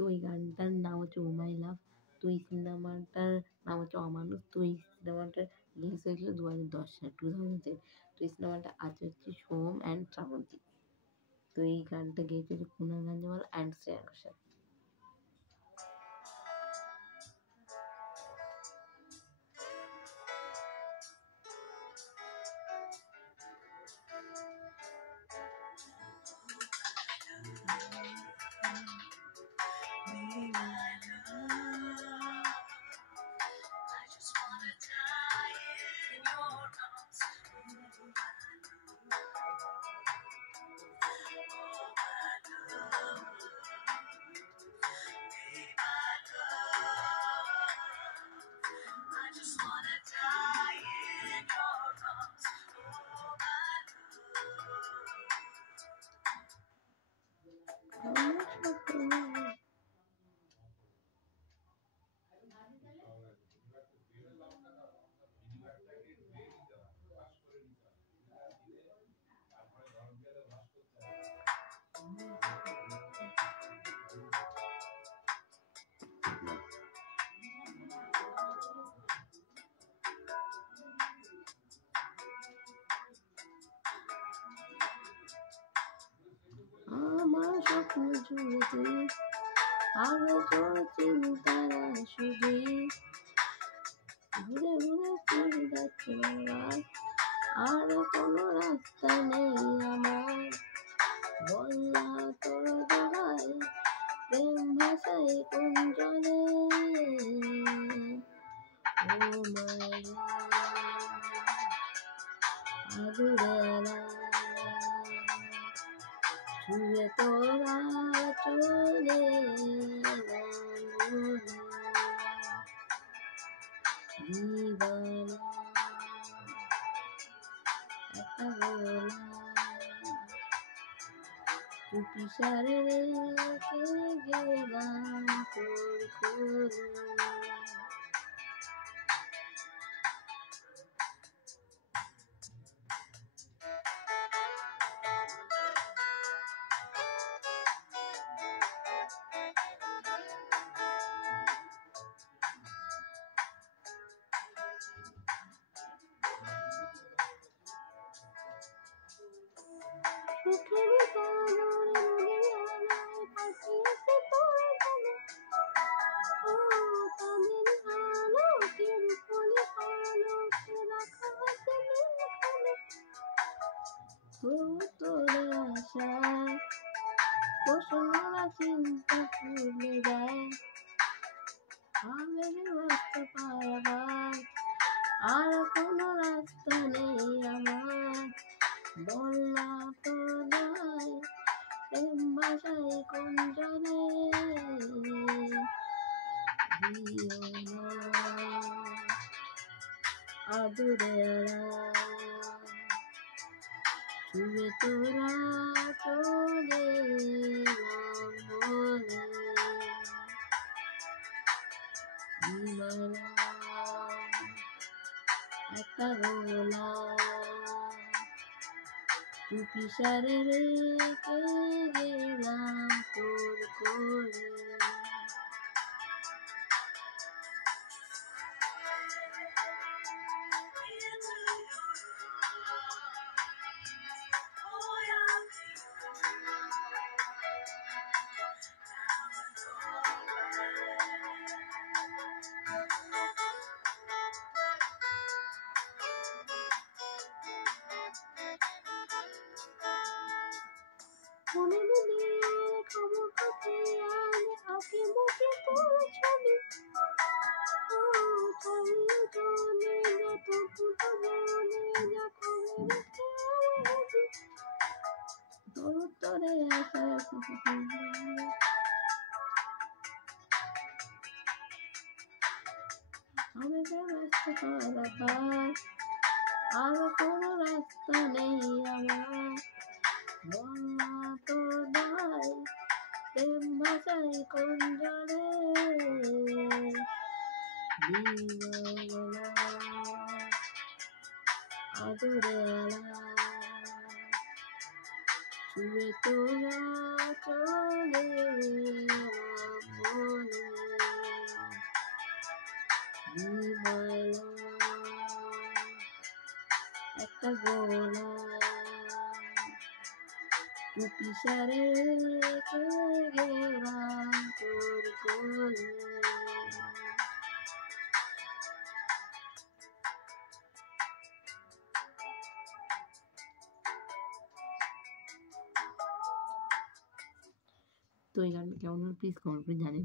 তো ওই গানটার নাম হচ্ছে ও মাই লাভ। তো এই সিনেমাটার নাম হচ্ছে অমানুষ। তো এই সিনেমাটার রিলিজ হয়েছিল 2010 সালে, 2010। তো এই সিনেমাটা আছে হচ্ছে সোম অ্যান্ড শ্রাবন্তী। তো এই গানটা গেয়েছে কুনাল গাঞ্জওয়াল অ্যান্ড শ্রেয়া ঘোষাল। আমার স্বপ্ন জুড়েছে আরো চিন্তার শুধু ঘুরে ঘুরে ফিরে যাচ্ছে বারবার, আর কোনো রাস্তা নেই আমার। বললা তোর দোহাই প্রেম ভাষায় কোন জলে, ও মাই আদুরেলা ছুঁয়ে তোরা চলে দিবানা একটা গোলা টুপি সারে রেখে গেলাম তোর কোলে। সুখের চাদরে আলোয় পাঠিয়েছে তোর জানে, ও চাঁদের আলোকের কোলে আলোকে রাখা আছে নীলখানে। তোর আশায় প্রশ্নরা চিন্তা ভুলে যায়, আবেগে ব্যস্ত পারাবার আর কোনো রাস্তা নেই আমার। বলনা তো নাই প্রেম ভাষায় কোন জলে, আদুরেলা ছুঁয়ে তোরা চলে বলে একটা গোলা টুপি সারে রেখে গেলাম তোর কোলে। মনে দুনিয়ার খবর কাছে আনে আঁকে মুখে তোর ছবি, ও চাহিয়ে জনে যত ফুটো বনে যা খবর রেখে আমি তোর উত্তরে আসা আমাকে ব্যস্ত পারাবার আর কোনো রাস্তা নেই আমার। বলনা তো নাই প্রেম ভাষায় কোন জলে, আদুরেলা ছুঁয়ে তোরা চলে my love, একটা গোলাপ চুপি সারে রেখে গেলাম তোর কোলে। তো এই গানটা কেমন হলো প্লিজ কমেন্ট করে জানিও।